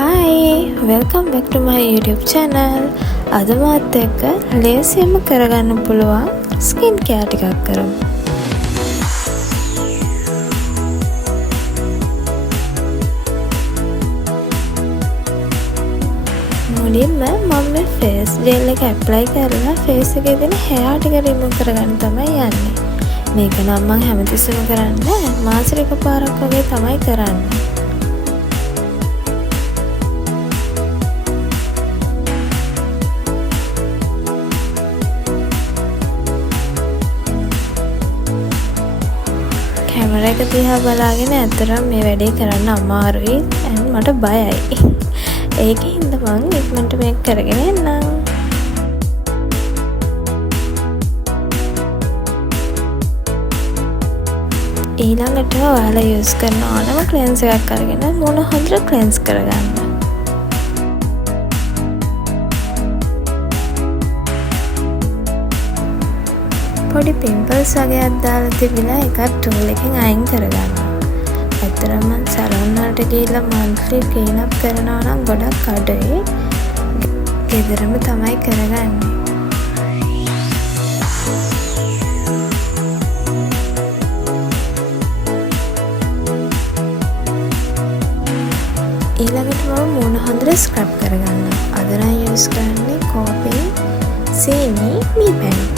Hi, welcome back to my YouTube channel. අද මාත් එක්ක ලේසියෙන්ම කරගන්න පුළුවන් ස්කින් කෙයාර් ටිකක් කරමු. මුලින්ම මම මේ ෆේස් ජෙල් එක ඇප්ලයි කරලා ෆේස් එකේ තියෙන hair ටික රිමූව් කරගන්න තමයි යන්නේ. මේක නම් මම හැමතිස්සෙම කරන්නේ මාසෙක එකපාරක් වගේ තමයි කරන්නේ. කැමරා එක දිහා බලාගෙන ඇත්තටම මේ වැඩේ කරන්න අමාරුයි and මට බයයි. ඒකෙන් මම ඉක්මනට මේක කරගෙන යන්නම්. ඊළඟට ඔයාලා යූස් කරන ඕනම ක්ලෙන්ස් එකක් අරගෙන මුණ හොඳට ක්ලෙන්ස් කරගන්න. පොඩි පිම්පල්ස් වගේක් දාලා තිබිලා ඒකත් ටූල් එකෙන් අයින් කරගන්න. ඇත්තටම මම සැලොන් වලට ගිහිල්ලා මන්ත්ලි ක්ලීන් අප් කරනවා නම් ගොඩක් අඩුයි. ගෙදරම තමයි කරගන්නේ. ඊළඟට මම මුණ හොඳට ස්ක්‍රබ් කරගන්නවා. අද නම් යූස් කරන්නේ කෝපි සීනි මීපැණි.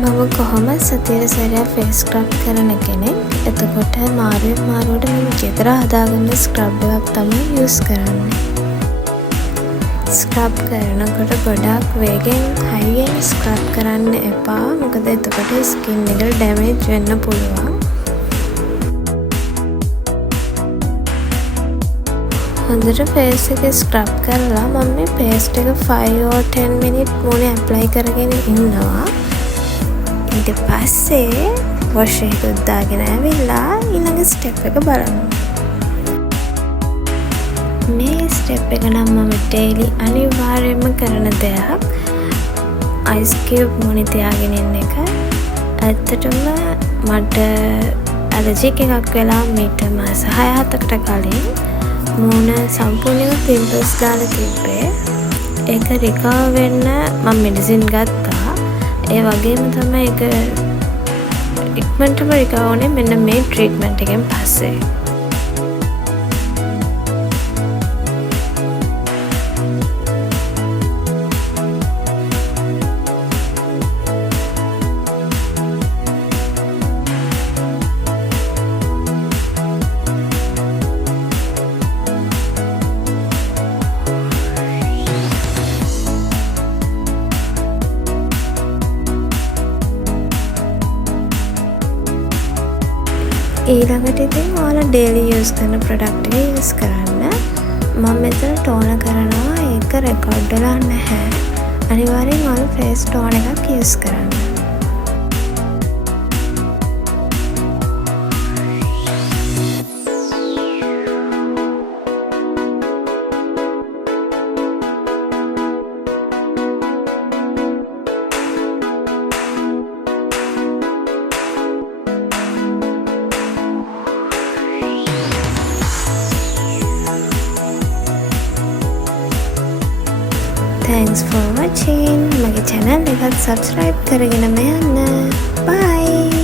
මම කොහොමද සතියේ සැරයක් ෆේස් ස්ක්‍රබ් කරන කෙනෙක්. එතකොට මාරුවට මම ගෙදර හදාගන්න ස්ක්‍රබ් එකක් තමයි යූස් කරන්නේ. ස්ක්‍රබ් කරනකොට ගොඩක් වේගෙන් හයියෙන් ස්ක්‍රබ් කරන්න එපා. මොකද එතකොට ස්කින් එක ඩැමේජ් වෙන්න පුළුවන්. හොඳට ෆේස් එක ස්ක්‍රබ් කරලා මම මේ පේස්ට් එක 5 or 10 minutes මුණේ ඇප්ලයි කරගෙන ඉන්නවා. ඊට පස්සේ වොෂ් එක දාගෙන ඇවිල්ලා ඊළඟ ස්ටෙප් එක බලමු. මේ ස්ටෙප් එක නම් මම ඩේලි අනිවාර්යයෙන්ම කරන දෙයක්. අයිස් කියුබ් මුණේ තියාගෙන ඉන්න එක. ඇත්තටම මට ඇලර්ජික් එකක් වෙලා මීට මාස 6-7කට කලින් මුණ සම්පූර්ණයෙන්ම පිම්පල්ස් දාලා තිබ්බේ. ඒක රිකවර් වෙන්න මම මෙඩිසින් ගත්තා. ඒ වගේම තමයි ඒක ඉක්මනටම රිකවර් වුණේ මෙන්න මේ ට්‍රීට්මන්ට් එකෙන් පස්සේ. ඊළඟට ඉතින් ඔයාලා ඩේලි යූස් කරන ප්‍රොඩක්ට් එක යූස් කරන්න. මම මෙතන ටෝනර් කරනවා. ඒක රෙකෝඩ් වෙලා නැහැ. අනිවාර්යෙන් ඔයාලා ෆේස් ටෝනර් එකක් යූස් කරන්න. Thanks for watching. මගේ channel එකත් subscribe කරගෙනම යන්න. Bye.